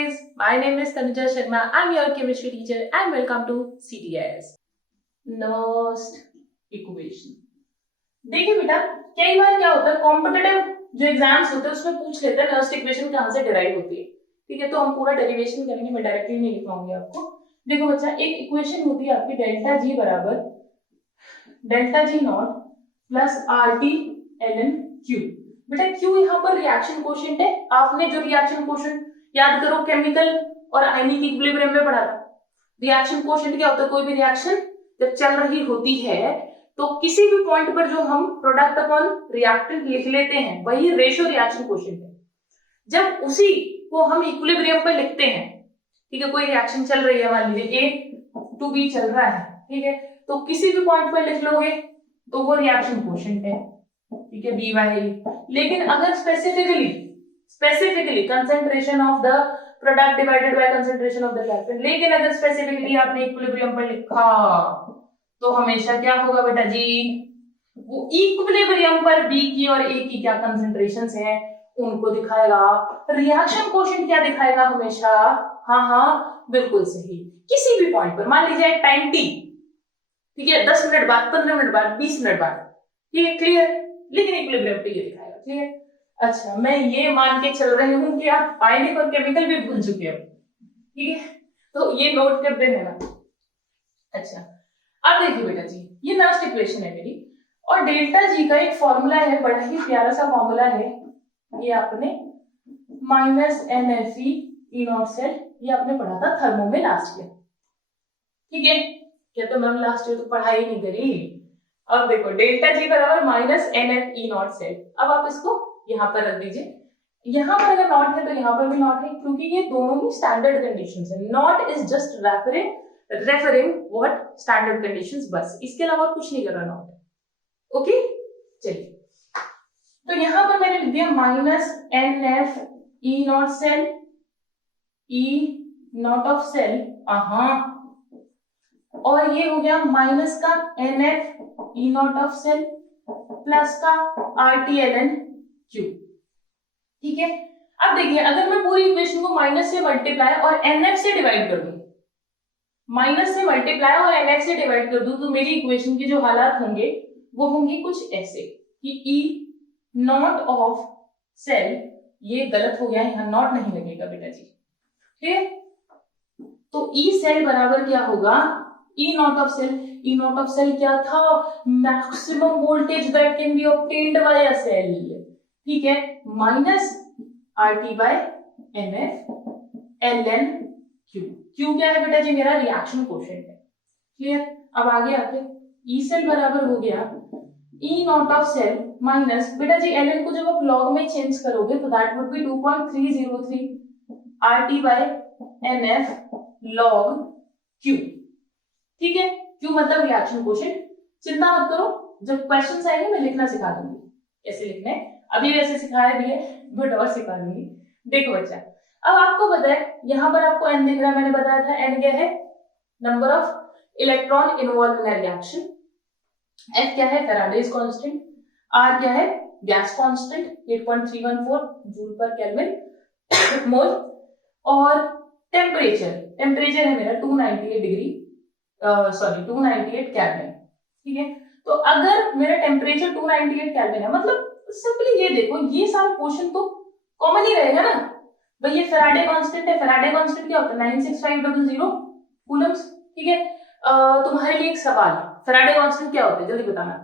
guys, my name is Tanuja Sharma. I'm your chemistry teacher and welcome to CTS. Nernst equation. देखिए बेटा, कई बार क्या होता है कॉम्पिटिटिव जो एग्जाम्स होते हैं उसमें पूछ लेते हैं नर्स्ट इक्वेशन कहाँ से डिराइव होती है. ठीक है, तो हम पूरा डेरिवेशन करेंगे, मैं डायरेक्टली नहीं लिखवाऊंगी आपको. देखो बच्चा, एक इक्वेशन होती है आपकी डेल्टा जी बराबर delta G not plus R T L N Q. बेटा क्यू यहाँ पर रिएक्शन कोशेंट है. आपने जो रिएक्शन कोशेंट याद करो केमिकल और आयनिक इक्विलिब्रियम में पढ़ा था. रिएक्शन कोशेंट क्या होता है, कोई भी रिएक्शन जब चल रही होती है तो किसी भी पॉइंट पर जो हम प्रोडक्ट अपॉन रिएक्टेंट लिख लेते हैं वही रेशियो रिएक्शन कोशेंट है. जब उसी को हम इक्विलिब्रियम पर लिखते हैं, ठीक है, कोई रिएक्शन चल रही है, मान लीजिए A to B चल रहा है, ठीक है, तो किसी भी पॉइंट पर लिख लोगे तो वो रिएक्शन कोशेंट है, ठीक है, बी बाई. लेकिन अगर specifically concentration of the product divided by concentration of the reactant, लेकिन अगर स्पेसिफिकली आपने इक्विलिब्रियम पर लिखा तो हमेशा क्या होगा बेटा जी, वो इक्विलिब्रियम पर बी की और ए की क्या कंसेंट्रेशंस हैं उनको दिखाएगा. रिएक्शन कोशेंट क्या दिखाएगा हमेशा? हाँ बिल्कुल सही, किसी भी पॉइंट पर, मान लीजिए टाइम टी, ठीक है, 10 मिनट बाद, 15 मिनट बाद, 20 मिनट बाद, ठीक है, क्लियर. लेकिन इक्विलिब्रियम पे ये दिखाएगा, क्लियर. अच्छा, मैं ये मान के चल रही हूँ कि आप आयनिक और केमिकल भी भूल चुके हो, ठीक है, तो ये नोट कर देना. अच्छा, अब देखिए बेटा जी, ये नर्स्ट इक्वेशन है मेरी, और डेल्टा जी का एक फॉर्मूला है, बड़ा ही प्यारा सा फॉर्मूला है, ये आपने minus N F E not cell, ये आपने पढ़ा था थर्मो में लास्ट ईयर, ठीक है. क्या तो मैम लास्ट ईयर तो पढ़ाई नहीं करी. अब देखो डेल्टा जी बराबर minus N F E not cell. अब आप इसको यहाँ पर रख दीजिए. यहाँ पर अगर नॉट है तो यहाँ पर भी नॉट है, क्योंकि ये दोनों ही स्टैंडर्ड कंडीशंस है. Not is just referring what standard conditions, बस, इसके अलावा कुछ नहीं कर रहा नॉट. ओके, चलिए, तो यहाँ पर मैंने लिख दिया minus N F E not cell, E naught of cell, और ये हो गया माइनस का N F E naught of cell plus का R T L N Q, ठीक है. अब देखिए, अगर मैं पूरी इक्वेशन को माइनस से मल्टीप्लाई और एन एफ से डिवाइड कर दूं, माइनस से मल्टीप्लाई और एन एफ से डिवाइड कर दूं, तो मेरी इक्वेशन के जो हालात होंगे वो होंगे कुछ ऐसे कि ई नॉट ऑफ सेल, ये गलत हो गया, यहाँ नॉट नहीं लगेगा बेटा जी, ठीक है. तो ई सेल बराबर क्या होगा, E naught of cell. E naught of cell क्या था, maximum voltage that can be obtained by a cell, ठीक है, minus R T by N F L N Q. Q क्या है बेटा जी, मेरा रिएक्शन कोशेंट है, क्लियर. अब आगे आते, ई सेल बराबर हो गया ई नॉट ऑफ सेल माइनस, बेटा जी एल एन को जब आप लॉग में चेंज करोगे तो that would be 2.303 R T by N F log Q, ठीक है. क्यू मतलब रिएक्शन कोशेंट. चिंता मत करो, जब क्वेश्चंस आएंगे मैं लिखना सिखा दूंगी कैसे लिखना है. अभी वैसे सिखाया भी है बट और सिखा दूंगी. देखो बच्चा, अब आपको पता है यहाँ पर आपको एन दिख रहा है, मैंने बताया था एन क्या है, number of electron involve in reaction. F क्या है, फैराडेज कांस्टेंट. आर क्या है, gas constant 8.314 joule per kelvin mole. और टेम्परेचर है मेरा 298 डिग्री, 298 केल्विन, ठीक है. तो अगर मेरा टेम्परेचर 298 केल्विन है, मतलब सिंपली ये देखो, ये सारा क्वेश्चन तो कॉमन ही रहेगा ना भाई. ये फैराडे कांस्टेंट है, फैराडे कांस्टेंट क्या होता है, 96500 कूलम्स, ठीक है. तुम्हारे लिए एक सवाल, फैराडे कांस्टेंट क्या होता है जल्दी बताना,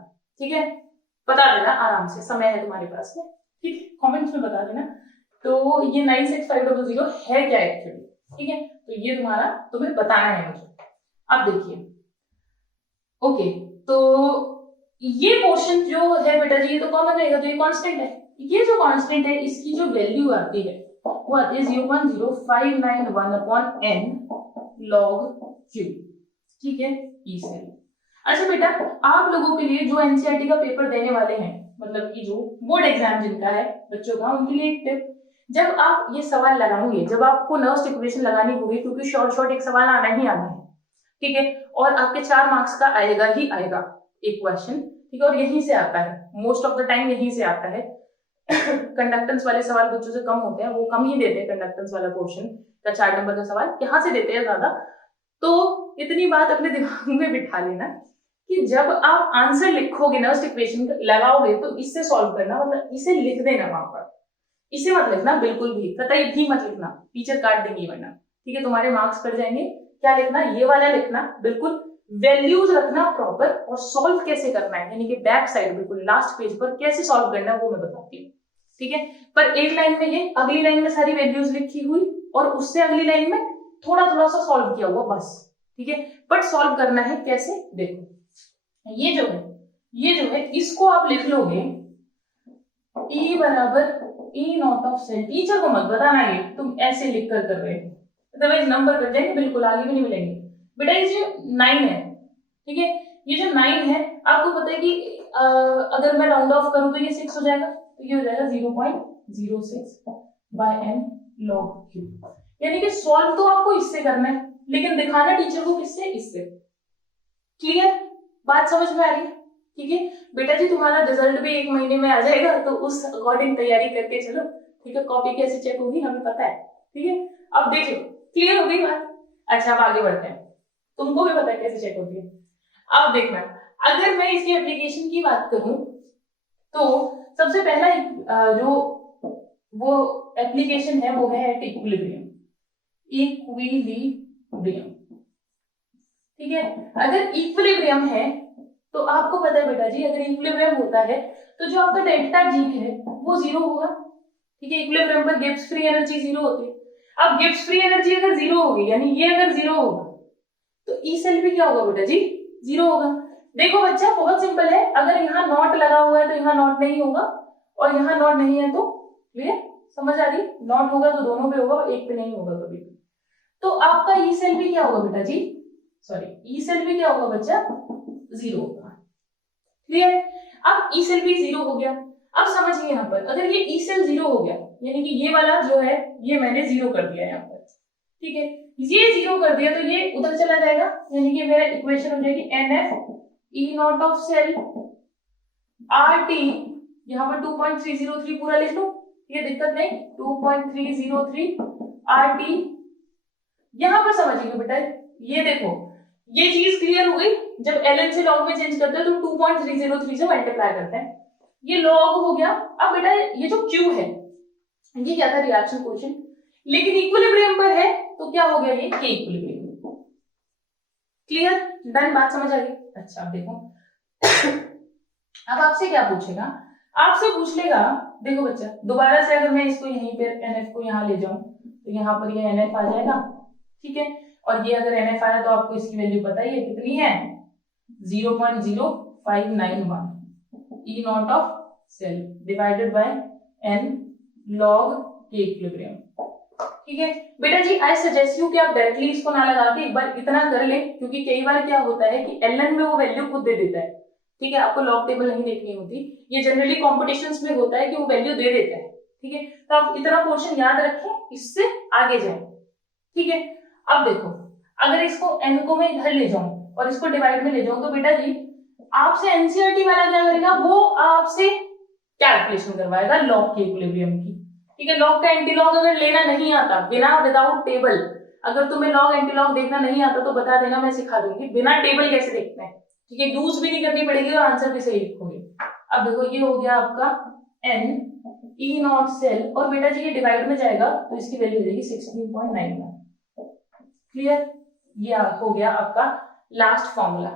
ठीक है, बता देना आराम से, समय है तुम्हारे पास में, ठीक है, कमेंट्स में बता देना. तो ये 96500 है क्या एक्चुअली, ठीक है, तो ये तुम्हें बताना है मुझे. अब देखिए, ओके, तो ये पोर्शन जो है बेटा जी ये तो कॉमन रहेगा, तो ये कांस्टेंट है. ये जो कांस्टेंट है इसकी जो वैल्यू आती है वो आती है 0.0591 अपॉन एन लॉग क्यू, ठीक है, ई सेल. अच्छा बेटा, आप लोगों के लिए जो एनसीईआरटी का पेपर देने वाले हैं, मतलब कि जो बोर्ड एग्जाम जिनका है बच्चों का, उनके लिए एक टिप, जब आप ये सवाल लगाएंगे, जब आपको नर्स्ट इक्वेशन लगानी होगी, क्योंकि शॉर्ट एक सवाल आना ही आना है, ठीक है, और आपके 4 मार्क्स का आएगा ही आएगा एक क्वेश्चन, ठीक है, और यहीं से आता है, मोस्ट ऑफ द टाइम यहीं से आता है. कंडक्टेंस वाले सवाल बच्चों से कम होते हैं, वो कम ही देते हैं कंडक्टेंस वाला पोर्शन का 4 नंबर का सवाल यहाँ से देते हैं ज्यादा। तो इतनी बात अपने दिमाग में बिठा लेना कि जब आप आंसर लिखोगे ना उस इक्वेशन लगाओगे तो इससे सॉल्व करना, मतलब इसे लिख देना वहां पर, इसे मत लिखना बिल्कुल भी, कतई भी मत लिखना, टीचर काट देंगी वरना, ठीक है, तुम्हारे मार्क्स कट जाएंगे। क्या लिखना, ये वाला लिखना, बिल्कुल वैल्यूज रखना प्रॉपर, और सॉल्व कैसे करना है यानी कि बैक साइड बिल्कुल लास्ट पेज पर कैसे सॉल्व करना है वो मैं बताती हूँ, ठीक है। पर एक लाइन में ये, अगली लाइन में सारी वैल्यूज लिखी हुई और उससे अगली लाइन में थोड़ा थोड़ा सा सॉल्व किया हुआ बस, ठीक है। बट सॉल्व करना है कैसे, देखो ये जो है इसको आप लिख लोगे E बराबर E not of cell, teacher को मत बताना ये तुम ऐसे लिख कर रहे हो, अदरवाइज नंबर कट जाएंगे, बिल्कुल आगे भी नहीं मिलेंगे। बेटा ये जो 9 है, ठीक है, ये जो 9 है आपको पता है कि अगर मैं राउंड ऑफ करूं तो ये 6 हो जाएगा, तो ये हो जाएगा 0.06 बाय n log q, यानी कि सॉल्व तो आपको इससे करना है लेकिन दिखाना टीचर को किससे, इससे। क्लियर, बात समझ में आ रही है, ठीक है। बेटा जी तुम्हारा रिजल्ट भी 1 महीने में आ जाएगा तो उस अकॉर्डिंग तैयारी करके चलो, ठीक है। कॉपी कैसे चेक होगी हमें पता है, ठीक है। अब देख लो, क्लियर हो गई बात। अच्छा अब आगे बढ़ते हैं, तुमको भी पता है कैसे चेक होती है। अब देखना, अगर मैं इसकी एप्लीकेशन की बात करूं तो सबसे पहला जो वो एप्लीकेशन है वो है एट इक्विलिब्रियम, इक्विलिब्रियम, ठीक है। अगर इक्विलिब्रियम है तो आपको पता है बेटा जी अगर इक्विलिब्रियम होता है तो जो आपका डेल्टा जी है वो 0 होगा, ठीक है। इक्विलिब्रियम पर गिब्स फ्री एनर्जी 0 होती है। अब गिब्स फ्री एनर्जी अगर 0 होगी यानी ये अगर 0 होगा तो ई सेल भी क्या होगा बेटा जी, 0 होगा। देखो बच्चा बहुत सिंपल है, अगर यहाँ नॉट लगा हुआ है तो यहाँ नॉट नहीं होगा और यहाँ नॉट नहीं है तो, क्लियर, समझ आ रही, नॉट होगा तो दोनों पे होगा और एक पे नहीं होगा कभी भी। तो आपका ई सेल भी क्या होगा बेटा जी, सॉरी ई सेल भी क्या होगा बच्चा, 0 होगा, क्लियर। अब ई सेल भी 0 हो गया। अब समझिए यहाँ पर अगर ये ई सेल 0 हो गया यानी कि ये वाला जो है ये मैंने 0 कर दिया यहाँ पर, ठीक है, ये 0 कर दिया तो ये उधर चला जाएगा यानी कि मेरा इक्वेशन हो जाएगी NF E not of cell RT, यहाँ पर 2.303 पूरा लिख लो, ये दिक्कत नहीं, 2.303 RT। यहाँ पर समझिएगा बेटा, ये देखो ये चीज क्लियर हो गई, जब ln से log में चेंज करते हैं तो 2.303 से मल्टीप्लाई करते हैं, ये log हो गया। अब बेटा ये जो Q है ये क्या था, रिएक्शन कोएफिशिएंट, लेकिन इक्विलिब्रियम पर है तो क्या हो गया ये K इक्विलिब्रियम। क्लियर, डन, बात समझ आ गई। अच्छा अब देखो अब आपसे क्या पूछेगा, आपसे पूछ लेगा, देखो बच्चा दोबारा से अगर मैं इसको यहीं पे NF को यहाँ ले जाऊं तो यहाँ पर ये NF आ जाएगा, ठीक है। और ये अगर NF आया तो आपको इसकी वैल्यू पता ही है कितनी है, 0.0591 E not of cell divided by n log K equilibrium, ठीक है। बेटा जी आई सजेस्ट यू कि आप डायरेक्टली इसको ना लगा के एक बार इतना कर ले, क्योंकि कई बार क्या होता है कि ln में वो वैल्यू खुद दे देता है, ठीक है, आपको लॉग टेबल नहीं देखनी होती, ये जनरली कॉम्पिटिशन्स में होता है कि वो वैल्यू दे देता है, ठीक है। तो आप इतना पोर्शन याद रखें, इससे आगे जाएं, ठीक है। अब देखो अगर इसको n को मैं इधर ले जाऊं और इसको डिवाइड में ले जाऊं तो बेटा जी आपसे एनसीईआरटी वाला क्या करेगा, वो आपसे कैलकुलेशन करवाएगा लॉग के इक्विलिब्रियम की, ठीक है। लॉग का एंटी लॉग अगर लेना नहीं आता, बिना विदाउट टेबल, अगर तुम्हें लॉग एंटी लॉग देखना नहीं आता तो बता देना, मैं सिखा दूंगी बिना टेबल कैसे देखते हैं, ठीक है। यूज भी नहीं करनी पड़ेगी और आंसर भी सही लिखोगे। अब देखो ये हो गया आपका n E नॉट सेल और बेटा जी ये डिवाइड में जाएगा तो इसकी वैल्यू हो जाएगी 16.91, क्लियर, ये हो गया आपका लास्ट फॉर्मूला,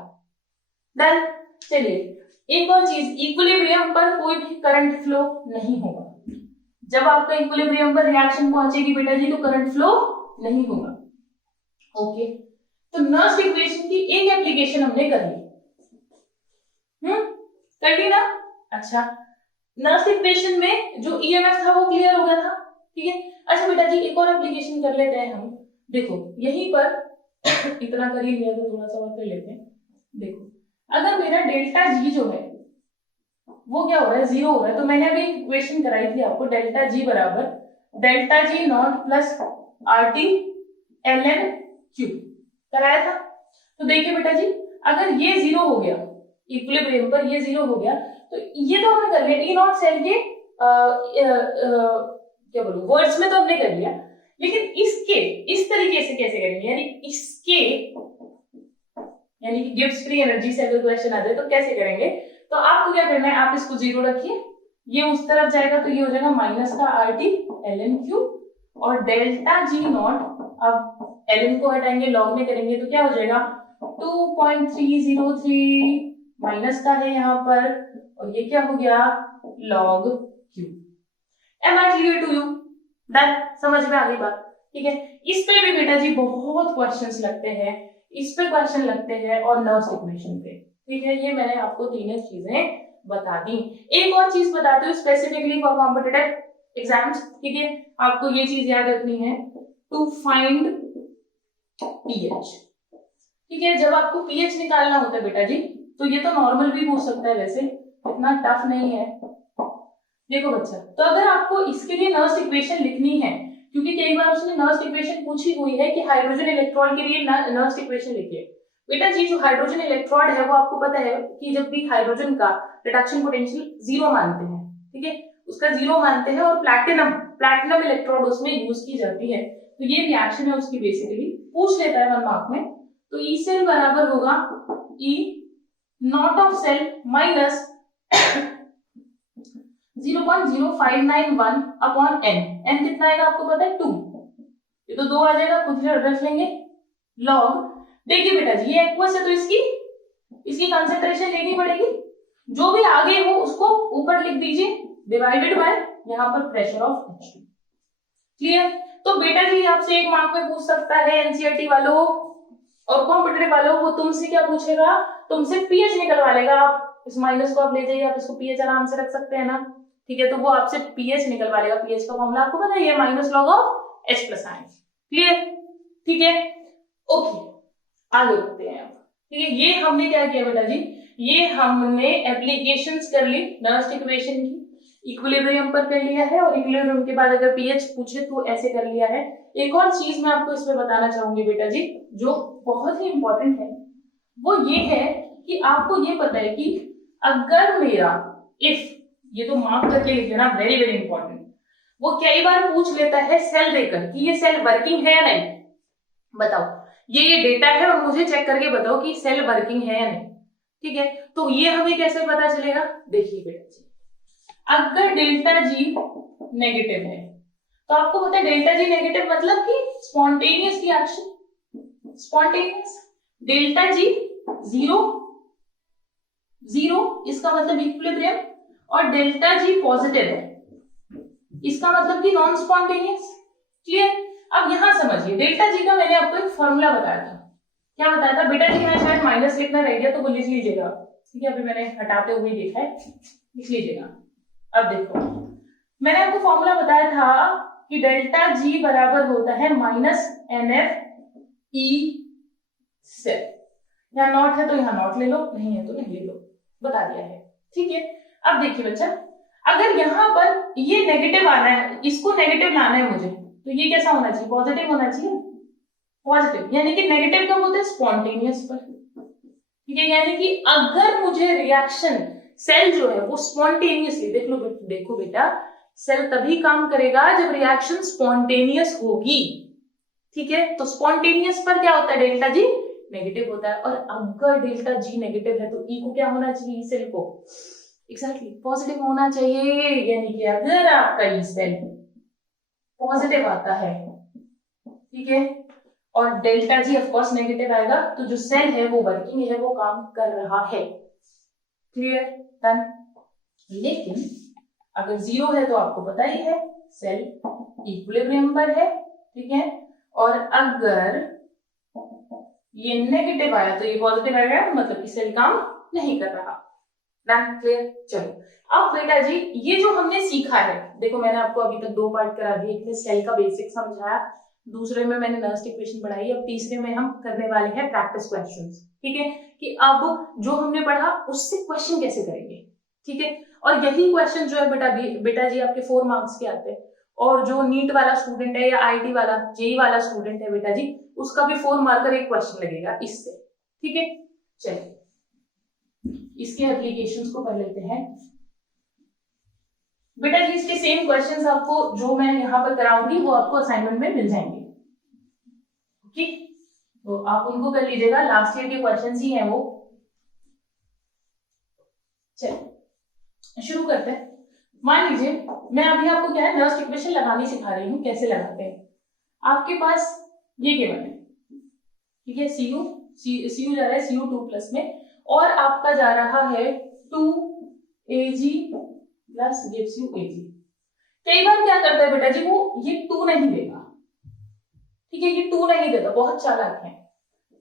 डन। चलिए एक और चीज, इक्विलिब्रियम पर कोई भी करंट फ्लो नहीं होगा, जब आपका इक्विलिब्रियम पर रिएक्शन पहुंचेगी बेटा जी तो करंट फ्लो नहीं होगा, ओके। तो नर्स्ट इक्वेशन की एक एप्लीकेशन हमने कर ली, कर ली ना। अच्छा नर्स्ट इक्वेशन में जो ईएमएफ था वो क्लियर हो गया था, ठीक है। अच्छा बेटा जी एक और एप्लीकेशन कर लेते हैं हम, देखो यहीं पर इतना कर ही लिया तो थोड़ा सा और कर लेते हैं। देखो अगर मेरा डेल्टा जी जो है वो क्या हो रहा है, 0 हो रहा है, तो मैंने अभी इक्वेशन कराई थी आपको, डेल्टा जी बराबर delta G not plus RT ln Q कराया था। तो देखिए बेटा जी अगर ये 0 हो गया इक्विलिब्रियम पर, ये 0 हो गया तो ये तो हमने कर लिया, ई नॉट सेल के क्या बोलूं, वर्ड्स में तो हमने कर लिया, लेकिन इसके इस तरीके से कैसे करेंगे, यानी इसके, यानी कि गिब्स फ्री एनर्जी से अगर क्वेश्चन आ जाए तो कैसे करेंगे। तो आपको क्या करना है, आप इसको जीरो रखिए, ये उस तरफ जाएगा तो ये हो जाएगा माइनस का RT ln क्यू, और डेल्टा जी नॉट, अब ln को हटाएंगे लॉग में करेंगे तो क्या हो जाएगा 2.303 माइनस का है यहाँ पर, और ये क्या हो गया log Q। Am I clear to you? Done, समझ में आ गई बात, ठीक है। इस पे भी बेटा जी बहुत क्वेश्चंस लगते हैं, इस पे क्वेश्चन लगते हैं और नर्व्स इक्वेशन पे, ठीक है। ये मैंने आपको तीनों चीजें बता दी। एक और चीज बताती हूँ स्पेसिफिकली फॉर कॉम्पिटिटिव एग्जाम्स, ठीक है। आपको ये चीज याद रखनी है, टू फाइंड पीएच, ठीक है। जब आपको पीएच निकालना होता है बेटा जी, तो ये तो नॉर्मल भी पूछ सकता है, वैसे इतना टफ नहीं है। देखो बच्चा, तो अगर आपको इसके लिए नर्व्स इक्वेशन लिखनी है, क्योंकि कई बार उसने नर्व्स इक्वेशन पूछी हुई है कि हाइड्रोजन इलेक्ट्रॉन के लिए नर्व्स इक्वेशन लिखिए। बेटा जी जो हाइड्रोजन इलेक्ट्रोड है वो आपको पता है कि जब भी हाइड्रोजन का रिडक्शन पोटेंशियल जीरो मानते हैं, ठीक है, उसका जीरो मानते हैं, और प्लैटिनम इलेक्ट्रोड उसमें यूज की जाती है, तो ये रिएक्शन है उसकी, बेसिकली पूछ लेता है 1 मार्क में। तो ई सेल बराबर होगा E naught of cell minus 0.0591 upon N, N कितना आएगा आपको पता है 2, ये तो 2 आ जाएगा, खुद रख लेंगे लॉग। देखिए बेटा जी ये एक्वस है तो इसकी कंसेंट्रेशन लेनी पड़ेगी, जो भी आगे हो उसको ऊपर लिख दीजिए, डिवाइडेड बाय यहाँ पर प्रेशर ऑफ H2। क्लियर। तो बेटा जी आपसे 1 मार्क में पूछ सकता है एनसीईआरटी वालों और कॉम्पिटिटिव वालों, वो तुमसे क्या पूछेगा, तुमसे पीएच निकलवा लेगा। आप इस माइनस को आप ले जाइए, आप इसको पीएच आराम से रख सकते हैं ना, ठीक है। तो वो आपसे पीएच निकलवा लेगा, पीएच का फॉर्मूला आपको पता है, ये minus log of H plus ion. Clear, ठीक है, ओके आगे बढ़ते हैं। ठीक है, ये हमने क्या किया बेटा जी, ये हमने एप्लीकेशंस कर ली नर्व्स इक्वेशन की, इक्विलिब्रियम पर कर लिया है, और इक्विलिब्रियम के बाद अगर पीएच पूछे तो ऐसे कर लिया है। एक और चीज मैं आपको इसमें बताना चाहूंगी बेटा जी, जो बहुत ही इंपॉर्टेंट है, वो ये है कि आपको ये पता है कि अगर मेरा इफ, ये तो मार्क करके लिख देना, वेरी वेरी इंपॉर्टेंट, वो कई बार पूछ लेता है सेल देकर कि ये सेल वर्किंग है या नहीं, बताओ ये डेटा है और मुझे चेक करके बताओ कि सेल वर्किंग है या नहीं, ठीक है। तो ये हमें कैसे पता चलेगा, देखिए बेटा जी, अगर डेल्टा जी नेगेटिव है तो आपको पता है डेल्टा जी नेगेटिव मतलब कि spontaneous reaction, spontaneous. Delta G zero, इसका मतलब इक्विलिब्रियम, और डेल्टा जी पॉजिटिव है, इसका मतलब कि नॉन स्पॉन्टेनियस। क्लियर। अब यहां समझिए, डेल्टा जी का मैंने आपको एक फॉर्मूला बताया था, क्या बताया था बेटा जी, मैं शायद माइनस लिखना रह गया तो वो लिख लीजिएगा, ठीक है, अभी मैंने हटाते हुए देखा है, लिख लीजिएगा। अब देखो मैंने आपको फॉर्मूला बताया था कि डेल्टा जी बराबर होता है माइनस NF E सेल, यहाँ नॉट है तो यहाँ नॉट ले लो, नहीं है तो नहीं ले लो, बता दिया है, ठीक है। अब देखिए बच्चा, अगर यहाँ पर ये नेगेटिव आना है, इसको नेगेटिव लाना है मुझे, तो ये कैसा होना चाहिए, पॉजिटिव होना चाहिए, पॉजिटिव, यानी कि नेगेटिव कब होता है, स्पॉन्टेनियस पर, ठीक है। यानी कि अगर मुझे रिएक्शन सेल जो है वो स्पॉन्टेनियसली, देखो बेटा, सेल तभी काम करेगा जब रिएक्शन स्पॉन्टेनियस होगी, ठीक है। तो स्पॉन्टेनियस पर क्या होता है, डेल्टा जी नेगेटिव होता है, और अगर डेल्टा जी नेगेटिव है तो ई को क्या होना चाहिए, सेल को एग्जैक्टली पॉजिटिव होना चाहिए। यानी कि अगर आपका ई सेल पॉजिटिव आता है, ठीक है, और delta G of course negative आएगा, तो जो सेल है वो वर्किंग है, वो काम कर रहा है। Clear, done. लेकिन अगर जीरो है तो आपको पता ही है सेल इक्विलिब्रियम पर है, ठीक है, और अगर ये नेगेटिव आया तो ये पॉजिटिव आएगा, मतलब कि सेल काम नहीं कर रहा। Done, clear. चलो अब बेटा जी ये जो हमने सीखा है, देखो मैंने आपको अभी तक 2 पार्ट करा दिए, एक में सेल का बेसिक समझाया, दूसरे में मैंने नर्व्स इक्वेशन पढ़ाई, अब तीसरे में हम करने वाले हैं प्रैक्टिस क्वेश्चंस, ठीक है, कि अब जो हमने पढ़ा उससे क्वेश्चन कैसे करेंगे, ठीक है। और यही क्वेश्चन जो है बेटा जी आपके 4 मार्क्स के आते हैं, और जो नीट वाला स्टूडेंट है या आईटी वाला, जेई वाला स्टूडेंट है बेटा जी, उसका भी 4 मार्कर एक क्वेश्चन लगेगा इससे, ठीक है। चलिए इसके एप्लीकेशंस को कर लेते हैं। बेटा जी इसके सेम क्वेश्चंस आपको जो मैं यहाँ पर कराऊंगी वो आपको असाइनमेंट में मिल जाएंगे। ओके, तो आप उनको कर लीजिएगा, लास्ट ईयर के क्वेश्चंस ही हैं वो। चलिए शुरू करते हैं। मान लीजिए मैं अभी आपको क्या है नर्स्ट इक्वेशन लगानी सिखा रही हूँ, कैसे लगाते हैं। आपके पास ये गिवन है, ठीक है, Cu जा रहा है Cu2+ में, और आपका जा रहा है 2Ag plus gives you Ag। कई बार क्या करता है बेटा जी, वो ये 2 नहीं देगा, ठीक है, ये 2 नहीं देता, बहुत चालाक है।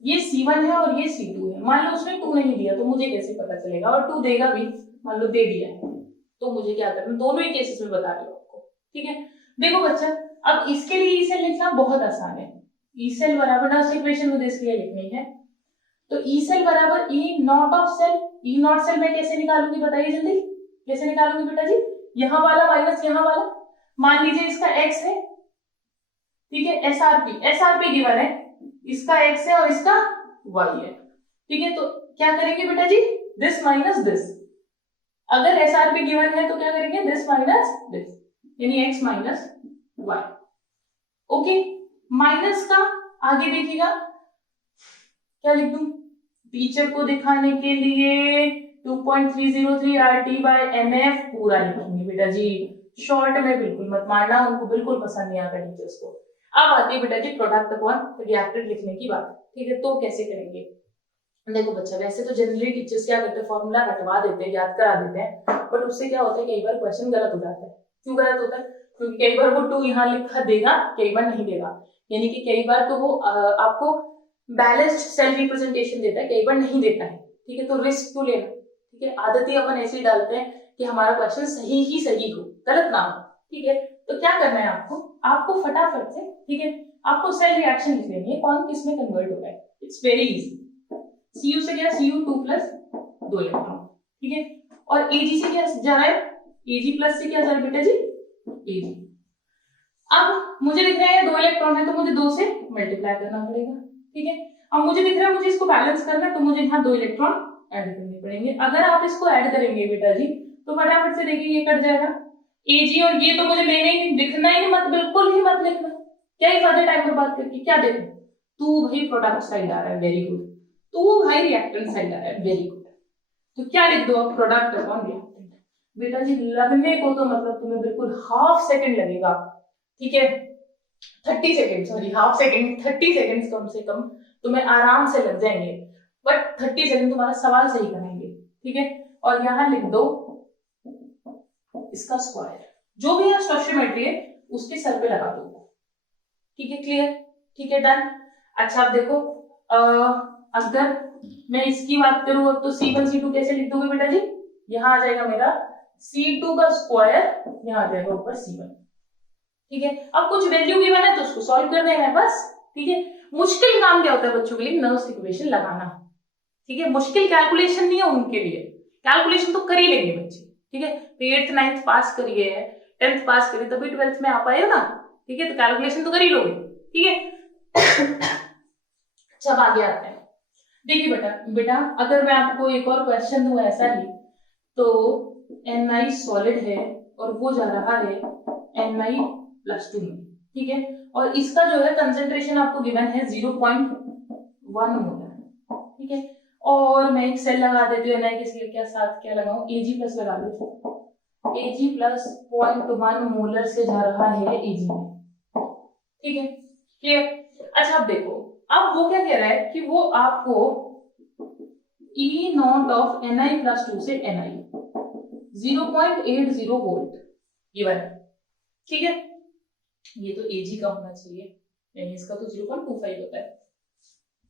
ये C1 है और ये C2 है। मान लो उसने 2 नहीं दिया तो मुझे कैसे पता चलेगा, और 2 देगा भी, मान लो दे दिया है, तो मुझे क्या करना, दोनों ही केसेस में बता रही हूँ आपको, ठीक है। देखो बच्चा, अब इसके लिए ई सेल लिखना बहुत आसान है। ई सेल बराबर नर्स्ट इक्वेशन मुझे इसलिए लिखनी है, तो ई सेल बराबर E naught of cell. E not cell मैं कैसे निकालूंगी बताइए जल्दी, कैसे निकालूंगी बेटा जी, यहाँ वाला माइनस यहाँ वाला। मान लीजिए इसका x है, ठीक है, एसआरपी गिवन है, इसका x है और इसका y है, ठीक है। तो क्या करेंगे बेटा जी, दिस माइनस दिस। अगर एसआरपी गिवन है तो क्या करेंगे, दिस माइनस दिस, यानी x minus y। Okay, minus का आगे देखिएगा क्या लिख दूं, टीचर को दिखाने के लिए 2.303 RT/MF पूरा लिखेंगे बेटा जी, शॉर्ट में बिल्कुल मत मारना, उनको बिल्कुल पसंद नहीं आता टीचर्स को। अब आती है बेटा जी प्रोडक्ट अपॉन रिएक्टेड लिखने की बात, ठीक है। तो कैसे करेंगे, देखो बच्चा, वैसे तो जनरली टीचर्स क्या करते हैं, फॉर्मूला रटवा देते हैं, याद करा देते हैं, बट उससे क्या होता है कई बार क्वेश्चन गलत हो जाता है। क्यों गलत होता है, क्योंकि कई बार वो 2 यहाँ लिखा देगा, कई बार नहीं देगा, यानी कि कई बार तो वो आपको बैलेंस्ड सेल रिप्रेजेंटेशन देता है, कई बार नहीं देता है, ठीक है। तो रिस्क क्यों लेना, ठीक है। आदत ही अपन ऐसे ही डालते हैं कि हमारा क्वेश्चन सही ही सही हो, गलत ना हो, ठीक है। तो क्या करना है आपको फटाफट से, ठीक है, आपको सेल रिएक्शन लिख लेनी है, कौन किस में कन्वर्ट हो रहा है, इट्स वेरी इजी। Cu से क्या, Cu2+ 2 इलेक्ट्रॉन, ठीक है, और Ag से क्या जा रहा है, Ag+ से क्या जा रहा है बेटा जी, Ag। अब मुझे दिख रहा है 2 इलेक्ट्रॉन है तो मुझे 2 से मल्टीप्लाई करना पड़ेगा, ठीक है। अब मुझे दिख रहा है मुझे इसको बैलेंस करना है, तो मुझे यहाँ 2 इलेक्ट्रॉन ऐड करने पड़ेंगे। अगर आप इसको ऐड करेंगे बेटा जी तो फटाफट से देखिए ये कट जाएगा, Ag और ये तो मुझे लेने ही, दिखना ही मत, बिल्कुल ही मत लिखना, क्या ही फायदा टाइम बर्बाद करके। क्या देखो, तू भाई प्रोडक्ट साइड आ रहा है, वेरी गुड, तू भाई रिएक्टेंट साइड आ रहा है, वेरी गुड। तो क्या लिख दो आप, प्रोडक्ट अपॉन रिएक्टेंट। बेटा जी लगने को तो मतलब तुम्हें बिल्कुल हाफ सेकंड लगेगा, ठीक है, 30 second, sorry half second, 30 second कम से कम तुम्हें आराम से लग जाएंगे, बट 30 सेकंड तुम्हारा सवाल सही कराएंगे, ठीक है। और यहाँ लिख दो इसका स्क्वायर, जो भी है स्टोइचियोमेट्री है उसके सर पे लगा दो, ठीक है, क्लियर, ठीक है, डन। अच्छा अब देखो, अगर मैं इसकी बात करूं अब तो C1 C2 कैसे लिख दोगे बेटा जी, यहाँ आ जाएगा मेरा C2 का स्क्वायर, यहाँ आ जाएगा ऊपर C1, ठीक है। अब कुछ वैल्यू गिवन है तो उसको सॉल्व कर देना है बस, ठीक है। मुश्किल काम क्या होता है बच्चों के लिए, नर्स्ट इक्वेशन लगाना, ठीक है। मुश्किल कैलकुलेशन नहीं है उनके लिए, कैलकुलेशन तो कर ही लेंगे बच्चे, ठीक है। तो 8th 9th पास करिए, 10th पास करिए, तभी 12th में आ पाए ना, ठीक है। तो कैलकुलेशन तो कर ही लोगे, ठीक है। सब आगे आते हैं, देखिए बेटा अगर मैं आपको एक और क्वेश्चन दूं ऐसा ही, तो Ni सॉलिड है और वो जा रहा है Ni+2 में, ठीक है, और इसका जो है कंसेंट्रेशन आपको गिवन है 0.1 मोलर, ठीक है। और मैं एक सेल लगा देती हूँ, Ni के साथ क्या लगाऊं, Ag+ लगा देती हूँ, Ag+ 0.1 मोलर से जा रहा है Ag में, ठीक है, क्लियर। अच्छा अब देखो, अब वो क्या कह रहा है कि वो आपको E नॉट ऑफ Ni+2 से Ni 0.80 वोल्ट गिवन है, ठीक है। ये तो Ag का होना चाहिए, यानी इसका तो 0.25 होता है,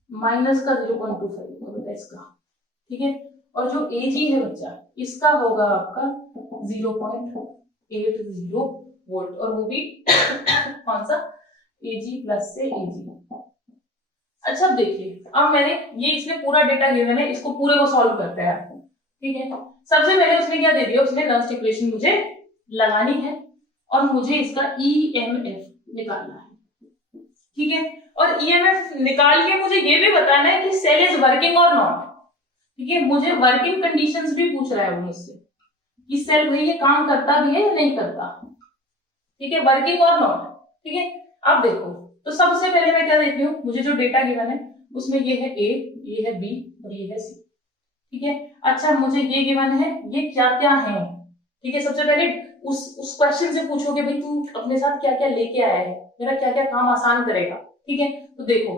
माइनस का 0.25 होता है इसका, ठीक है। और जो Ag है बच्चा, इसका होगा आपका 0.80 वोल्ट, और वो भी कौन सा, Ag+ से Ag। अच्छा अब देखिए, अब मैंने ये इसने पूरा डेटा गिवन है, इसको पूरे को सॉल्व करते हैं, ठीक है। सबसे पहले उसने क्या दे दिया, उसने नर्स्ट इक्वेशन मुझे लगानी है और मुझे इसका EMF निकालना है, ठीक है। और EMF निकाल के मुझे ये भी बताना है कि सेल इज वर्किंग और नॉट, ठीक है। मुझे वर्किंग कंडीशंस भी पूछ रहा है वो मुझसे, कि सेल भाई ये काम करता भी है या नहीं करता, ठीक है, वर्किंग और नॉट, ठीक है। अब देखो, तो सबसे पहले मैं क्या देख रही हूँ, मुझे जो डेटा गिवन है उसमें ये है ए, ये है बी और ये है सी, ठीक है। अच्छा, मुझे ये गिवन है, ये क्या क्या है, ठीक है। सबसे पहले उस क्वेश्चन से पूछोगे भाई तू अपने साथ क्या क्या लेके आया है, मेरा क्या क्या काम आसान करेगा, ठीक है। तो देखो,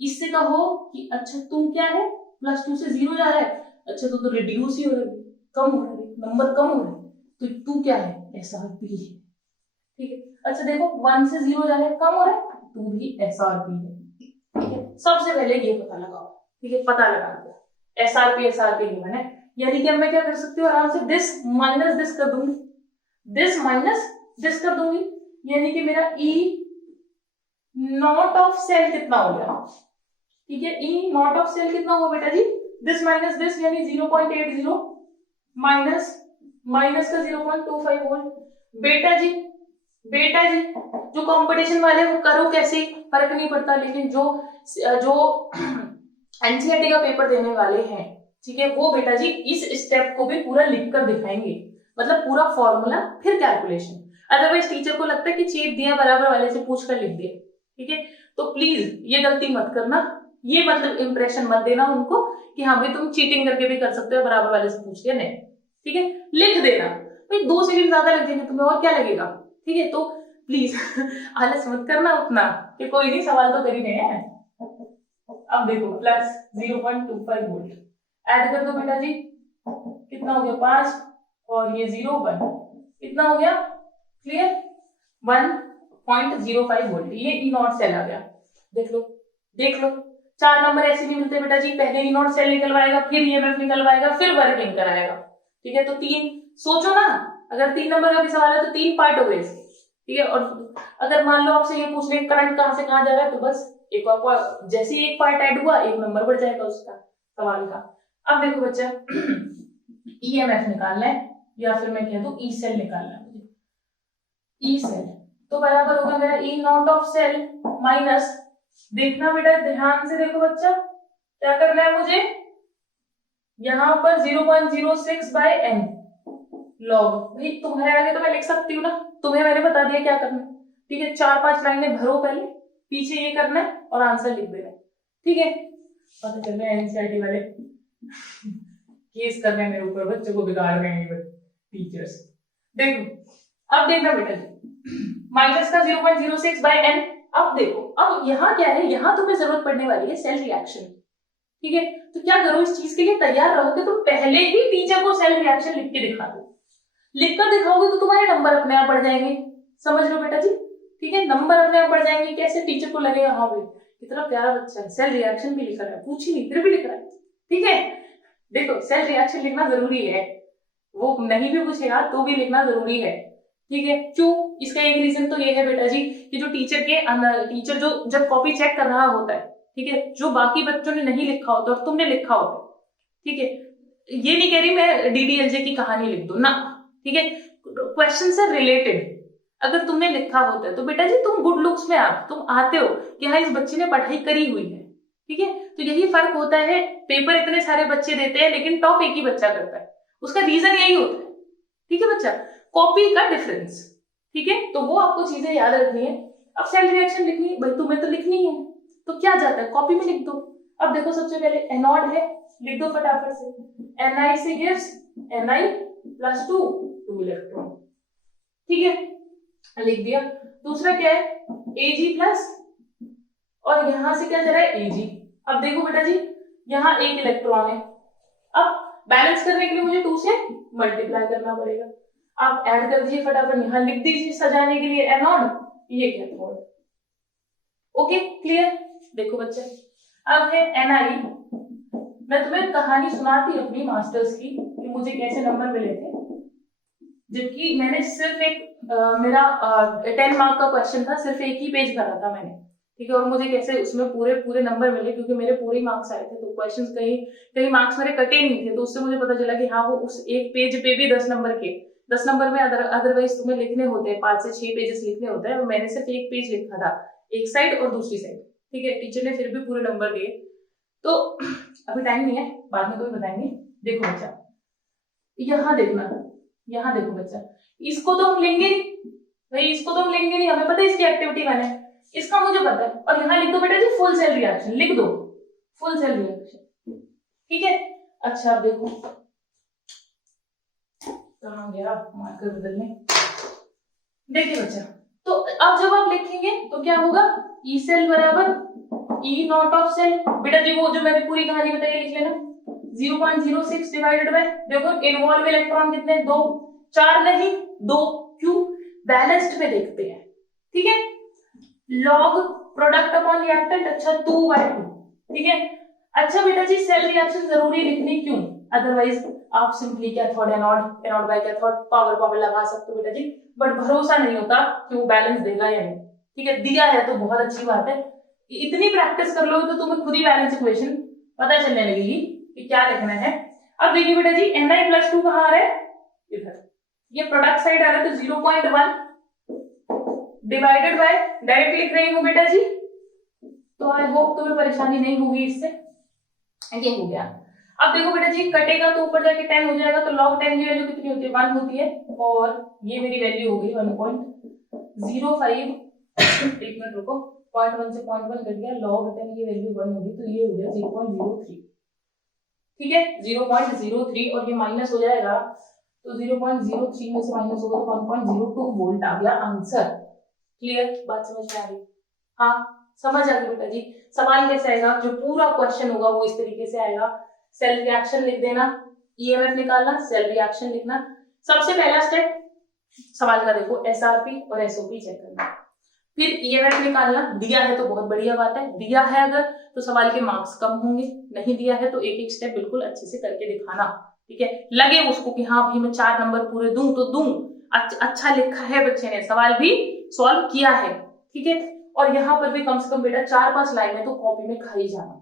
इससे कहो कि अच्छा तू क्या है, +2 से 0 जा रहा है, अच्छा तो रिड्यूस ही हो रहा है, कम हो रहा है, नंबर कम हो रहा है, तो तू क्या है, SRP है, ठीक है। अच्छा देखो 1 से 0 जा रहा है, कम हो रहा है, तू भी SRP है, ठीक है। सबसे पहले ये पता लगाओ, ठीक है, पता लगा दिया SRP गिवन है, यानी कि अब मैं क्या कर सकती हूँ, आराम से दिस माइनस दिस कर दूंगी, दिस माइनस दिस कर दूंगी, यानी कि मेरा E नॉट ऑफ सेल कितना हो गया, ठीक है। E नॉट ऑफ सेल कितना हुआ बेटा जी, दिस माइनस दिस यानी 0.80 माइनस माइनस का 0.25 वोल्ट। बेटा जी जो कंपटीशन वाले वो करो कैसे, फर्क नहीं पड़ता, लेकिन जो एनसीईआरटी का पेपर देने वाले हैं, ठीक है, वो बेटा जी इस स्टेप को भी पूरा लिख कर दिखाएंगे, मतलब पूरा फॉर्मूला फिर कैलकुलेशन। अदरवाइज टीचर को लगता है कि चेप दिया बराबर वाले से पूछ कर लिख दिया, ठीक है। तो प्लीज ये गलती मत करना, ये मतलब इंप्रेशन मत देना उनको कि हाँ भाई तुम चीटिंग करके भी कर सकते हो, बराबर वाले से पूछ लिया, नहीं, ठीक है। लिख देना भाई, 2 सेकंड ज्यादा लग जाएंगे तुम्हें, और क्या लगेगा, ठीक है। तो प्लीज आलस मत करना उतना कि कोई नहीं, सवाल तो कर ही रहे हैं। अब देखो +0.25 वोल्ट ऐड कर दो बेटा जी, कितना हो गया 5 और ये 0 1, कितना हो गया, क्लियर, 1.05 वोल्ट, ये ई नॉट सेल आ गया। देख लो 4 नंबर ऐसे नहीं मिलते बेटा जी, पहले ई नॉट सेल निकलवाएगा, फिर ईएमएफ निकलवाएगा, फिर वर्किंग कराएगा, ठीक है। तो 3 सोचो ना, अगर 3 नंबर का भी सवाल है तो 3 पार्ट हो गए, ठीक है। और अगर मान लो आपसे ये पूछ ले करंट कहां से कहां जा रहा है, तो बस एक आपको जैसे ही एक पार्ट ऐड हुआ 1 नंबर बढ़ जाएगा उसका सवाल का। अब देखो बच्चा ईएमएफ निकालना है या फिर मैं कह दूं ई सेल निकालना है मुझे, ई सेल तो बराबर होगा मेरा ई नॉट ऑफ सेल माइनस, देखना बेटा ध्यान से देखो बच्चा, क्या करना है मुझे, यहां पर 0.06 बाय n लॉग, भाई तुम्हारे आगे तो मैं लिख सकती हूँ ना, तुम्हें मैंने बता दिया क्या करना है, ठीक है। 4-5 लाइनें भरो पहले, पीछे ये करना है और आंसर लिख देना है, ठीक है। पता चल रहा है एनसीईआरटी वाले केस कर रहे हैं मेरे ऊपर, बच्चों को बिगाड़ रहे हैं टीचर्स। देखो अब देखना बेटा जी, माइनस का 0.06 बाय n। अब देखो, अब यहाँ क्या है, यहाँ तुम्हें जरूरत पड़ने वाली है सेल रिएक्शन, ठीक है। तो क्या करो, इस चीज के लिए तैयार रहो कि तुम पहले ही टीचर को सेल रिएक्शन लिख के दिखा दो, लिखकर दिखाओगे तो तुम्हारे नंबर अपने आप बढ़ जाएंगे, समझ लो बेटा जी, ठीक है। नंबर अपने आप बढ़ जाएंगे, कैसे, टीचर को लगेगा हाँ भाई कितना प्यारा बच्चा है, सेल रिएक्शन भी लिख रहा है, पूछ ही नहीं फिर भी लिख रहा है, ठीक है। देखो सेल रिएक्शन लिखना जरूरी है, वो नहीं भी पूछेगा तो भी लिखना जरूरी है, ठीक है। क्यों, इसका एक रीजन तो ये है बेटा जी कि जो टीचर जो जब कॉपी चेक कर रहा होता है, ठीक है, जो बाकी बच्चों ने नहीं लिखा होता और तुमने लिखा होता, ठीक है। ये नहीं कह रही मैं डीडीएलजे की कहानी लिख दो ना, ठीक है, क्वेश्चन से रिलेटेड अगर तुमने लिखा होता है तो बेटा जी तुम गुड लुक्स में तुम आते हो कि हाँ इस बच्चे ने पढ़ाई करी हुई है, ठीक है। तो यही फर्क होता है, पेपर इतने सारे बच्चे देते हैं लेकिन टॉप एक ही बच्चा करता है, उसका रीजन यही होता है, ठीक है बच्चा, कॉपी का डिफरेंस, ठीक है। तो वो आपको चीजें याद रखनी है। अब सेल रिएक्शन लिखनी है भाई, तुम्हें तो लिखनी है, तो क्या जाता है कॉपी में लिख दो। अब देखो सबसे पहले एनोड है, लिख दो फटाफट से, Ni से गिव्स Ni+2 2 इलेक्ट्रॉन, ठीक है, लिख दिया। दूसरा क्या है Ag+ और यहां से क्या जा रहा है Ag। अब देखो बेटा जी यहाँ 1 इलेक्ट्रॉन है, अब बैलेंस करने के लिए मुझे 2 से मल्टीप्लाई करना पड़ेगा, आप ऐड कर दीजिए फटाफट, यहां लिख दीजिए सजाने के लिए एनोड, ये कैथोड, ओके क्लियर। देखो बच्चे अब है Ni, मैं तुम्हें कहानी सुनाती अपनी मास्टर्स की कि मुझे कैसे नंबर मिले थे, जबकि मैंने सिर्फ मेरा 10 मार्क का क्वेश्चन था, सिर्फ एक ही पेज भरा था मैंने, ठीक है। और मुझे कैसे उसमें पूरे नंबर मिले, क्योंकि मेरे पूरे मार्क्स आए थे, तो क्वेश्चंस कहीं मार्क्स मेरे कटे नहीं थे, तो उससे मुझे पता चला कि हाँ वो उस एक पेज पे भी 10 नंबर में अदरवाइज तुम्हें लिखने होते हैं 5 से 6 पेजेस लिखने होते हैं, मैंने सिर्फ एक पेज लिखा था, एक साइड और दूसरी साइड, ठीक है। टीचर ने फिर भी पूरे नंबर दिए, तो अभी टाइम नहीं है, बाद में कोई बताएंगे। देखो बच्चा यहाँ देखना, यहाँ देखो बच्चा, इसको तो हम लेंगे नहीं भाई, इसको तो हम लेंगे नहीं, हमें पता है इसकी एक्टिविटी 1 है, इसका मुझे पता है। और यहाँ लिख दो बेटा जी फुल सेल रिएक्शन, लिख दो फुल सेल रिएक्शन, ठीक है। अच्छा अब देखो कहाँ गया मार्कर बदलने, देखिए बच्चा, तो अब जब आप लिखेंगे तो क्या होगा, ई सेल बराबर ई नॉट ऑफ सेल, बेटा जी वो जो मैंने पूरी कहानी बताई लिख लेना, 0.06 डिवाइडेड बाय, देखो इन्वॉल्व इलेक्ट्रॉन कितने, 2, 4 नहीं 2, क्यों, बैलेंस्ड में देखते हैं, ठीक है। लॉग प्रोडक्ट अपॉन रिएक्टेंट, अच्छा 2/2, ठीक है। अच्छा बेटा जी सेल रिएक्शन जरूरी लिखनी क्यों, अदरवाइज आप simply cathode anode, anode by cathode power power लगा सकते हो बेटा जी, बट भरोसा नहीं होता कि वो बैलेंस देगा या नहीं, ठीक है। दिया है तो बहुत अच्छी बात है, इतनी प्रैक्टिस कर लोगे तो तुम्हें खुद ही बैलेंस इक्वेशन पता चलने लगेगी कि क्या लिखना है। अब देखिए बेटा जी Ni+2 कहाँ आ रहा है, इधर, ये प्रोडक्ट साइड आ रहा है, तो 0.1 डिवाइडेड बाय, डायरेक्ट लिख रही हूँ बेटा जी, तो आई होप तुम्हें परेशानी नहीं होगी इससे, ये हो गया। अब देखो बेटा जी कटेगा तो ऊपर जाके 10 हो जाएगा, तो log 10 की वैल्यू कितनी होती है, 1 होती है, और ये मेरी वैल्यू हो गई 1.05, एक मिनट रुको, 0.1 से 0.1 कट गया, log 10 की वैल्यू 1 होगी, तो ये हो गया 0.03, ठीक है 0.03, और ये माइनस हो जाएगा, तो 0.03 में से माइनस होगा तो 1.02 वोल्ट आ गया आंसर। क्लियर, बात समझ में आ गई, हाँ समझ आ गई बेटा जी। सवाल कैसे आएगा, जो पूरा क्वेश्चन होगा वो इस तरीके से आएगा, सेल रिएक्शन लिख देना, ईएमएफ निकालना, सेल रिएक्शन लिखना, सबसे पहला स्टेप सवाल का देखो एसआरपी और एसओपी चेक करना, फिर ईएमएफ निकालना, दिया है तो बहुत बढ़िया बात है, दिया है अगर तो सवाल के मार्क्स कम होंगे, नहीं दिया है तो एक एक स्टेप बिल्कुल अच्छे से करके दिखाना, ठीक है। लगे उसको कि हाँ भाई मैं 4 नंबर पूरे दूं तो दूं, अच्छा लिखा है बच्चे ने, सवाल भी सॉल्व किया है, ठीक है। और यहाँ पर भी कम से कम बेटा 4-5 लाइनें तो कॉपी में खाई जाना,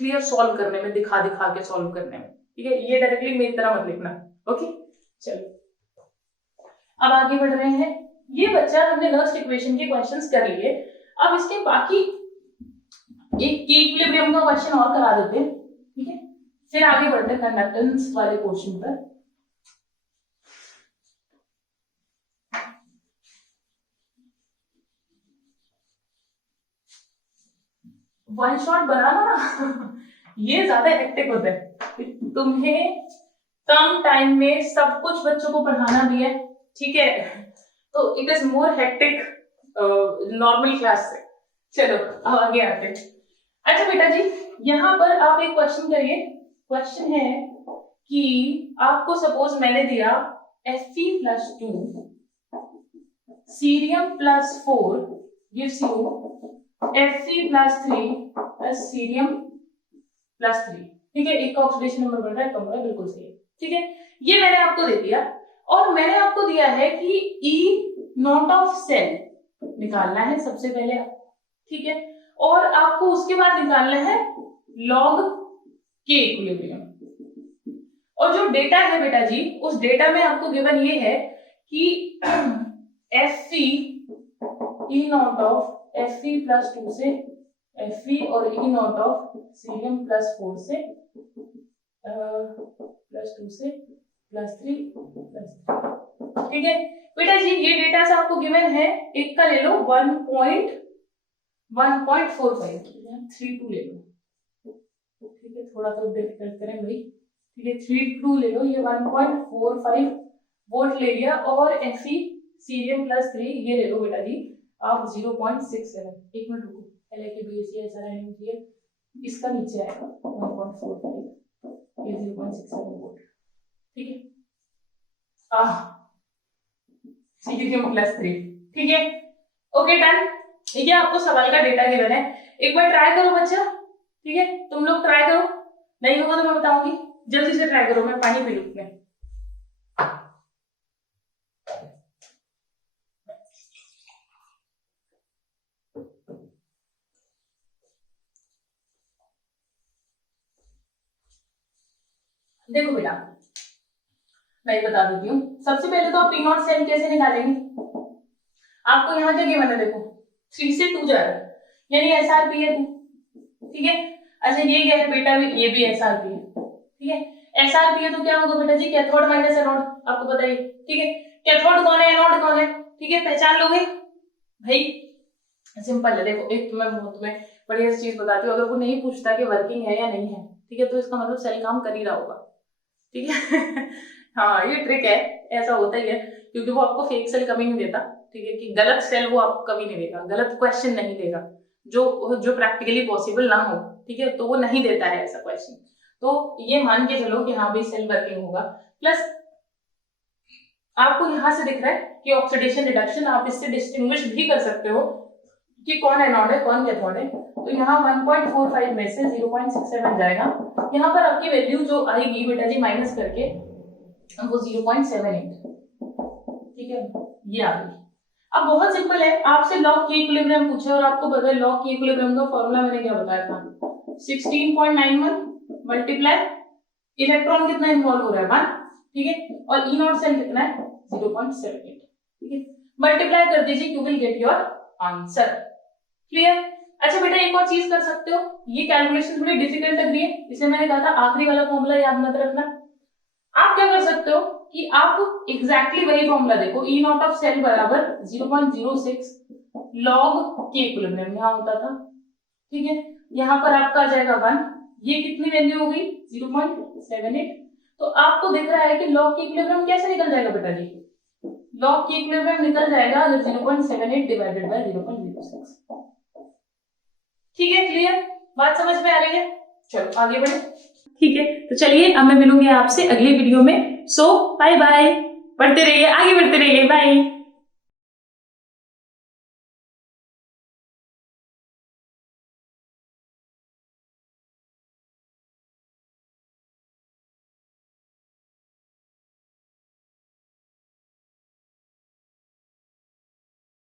क्लियर, सॉल्व करने में, दिखा दिखा के सॉल्व करने में, ठीक है। ये डायरेक्टली मेरी तरह मत लिखना, ओके। चलो अब आगे बढ़ रहे हैं, ये बच्चा हमने नर्स्ट इक्वेशन के क्वेश्चंस कर लिए, अब इसके बाकी एक के इक्विलिब्रियम का क्वेश्चन और करा देते हैं, ठीक है, फिर आगे बढ़ते हैं कंडक्टेंस वाले क्वेश्चन पर। वन शॉट बनाना ना ये ज्यादा हेक्टिक होता है, तुम्हें कम टाइम में सब कुछ बच्चों को पढ़ाना भी है, ठीक है, तो it is more hectic normal class से। चलो अब आगे आते हैं। अच्छा बेटा जी यहाँ पर आप एक क्वेश्चन करिए, क्वेश्चन है कि आपको सपोज मैंने दिया Fe+2 Cerium+4 gives you Fe+3 plus Cerium+3, ठीक है, एक का ऑक्सीडेशन नंबर बढ़ रहा है, कम हो रहा है, बिल्कुल सही है, ठीक है। ये मैंने आपको दे दिया, और मैंने आपको दिया है कि ई नॉट ऑफ सेल निकालना है सबसे पहले, ठीक है, और आपको उसके बाद निकालना है लॉग के इक्विलिब्रियम। और जो डेटा है बेटा जी उस डेटा में आपको गिवन ये है कि Fe E naught of Fe+2 से Fe और ई नॉट ऑफ Cerium+4 से +2 से +3, ठीक है बेटा जी। ये डेटा से आपको गिवन है, एक का ले लो 1.45, 32 ले लो, ठीक है, थोड़ा तो डिफिकल्ट करें भाई, ठीक है, 32 ले लो, ये 1.45 वोल्ट ले लिया, और Fe Cerium+3 ये ले लो बेटा जी आप 0.67, एक मिनट रुको, LAK ऐसा रहना चाहिए, इसका नीचे आएगा 1.45, ये 0.67 वोल्ट, ठीक है, Cerium+3, ठीक है, ओके डन। ये आपको सवाल का डेटा गिवन है, एक बार ट्राई करो बच्चा, ठीक है, तुम लोग ट्राई करो, नहीं होगा तो मैं बताऊंगी, जल्दी से ट्राई करो, मैं पानी पी लूं। देखो बेटा मैं बता देती हूँ, सबसे पहले तो आप पी नॉट सेल कैसे निकालेंगे, आपको यहाँ क्या गिवन है, देखो 3 से 2 जा रहा है, यानी SRP है 2, ठीक है। अच्छा ये क्या है बेटा, ये भी SRP है, ठीक है। SR भी है तो क्या होगा बेटा जी, कैथोड माइनस एनोड, आपको बताइए। ठीक है, कैथोड कौन है, एनोड कौन है, ठीक है, पहचान लोगे भाई, सिंपल है। देखो एक तुम्हें बढ़िया सी चीज बताती हूँ, अगर वो नहीं पूछता कि वर्किंग है या नहीं है, ठीक है, तो इसका मतलब सेल काम कर ही रहा होगा, ठीक है। हाँ ये ट्रिक है, ऐसा होता ही है, क्योंकि वो आपको फेक सेल कभी नहीं देता, ठीक है, कि गलत सेल वो आपको कभी नहीं देगा, गलत क्वेश्चन नहीं देगा, जो प्रैक्टिकली पॉसिबल ना हो, ठीक है, तो वो नहीं देता है ऐसा क्वेश्चन। तो ये मान के चलो कि हाँ भाई सेल वर्किंग होगा। प्लस आपको यहाँ से दिख रहा है कि ऑक्सीडेशन रिडक्शन, आप इससे डिस्टिंग्विश भी कर सकते हो कि कौन एनोड है कौन कैथोड है। तो यहाँ 1.45 में से 0.67 जाएगा, यहाँ पर आपकी वैल्यू जो आएगी बेटा जी माइनस करके वो 0.78, ठीक है, ये आ गई। अब बहुत सिंपल है, आपसे लॉग की इक्विलिब्रियम पूछा और आपको पता है लॉग की इक्विलिब्रियम का फॉर्मूला मैंने क्या बताया था, 16.91 मल्टीप्लाई इलेक्ट्रॉन कितना इन्वॉल्व हो रहा है 1, ठीक है, और ई नॉट सेल कितना है 0.78, ठीक है, मल्टीप्लाई कर दीजिए, you will get your answer. Clear? अच्छा बेटा एक और चीज कर सकते हो, ये कैलकुलेशन थोड़ी डिफिकल्ट लग रही है, इसलिए मैंने कहा था आखिरी वाला फॉर्मूला याद मत रखना। आप क्या कर सकते हो कि आप एग्जैक्टली वही फॉर्मूला देखो, ई नॉट ऑफ सेल बराबर 0.06 लॉग के इक्विलिब्रियम, यहाँ होता था, ठीक है, यहाँ पर आपका आ जाएगा 1, ये कितनी वैल्यू हो गई 0.78। तो आपको दिख रहा है कि लॉग के इक्विलिब्रियम कैसे निकल जाएगा बेटा जी, लॉग के इक्विलिब्रियम निकल जाएगा 0.78 डिवाइडेड बाय 0.06। ठीक है, क्लियर, बात समझ में आ रही है? चलो आगे बढ़े। ठीक है, तो चलिए अब मैं मिलूंगी आपसे अगली वीडियो में। सो बाय बाय, पढ़ते रहिए, आगे बढ़ते रहिए, बाय।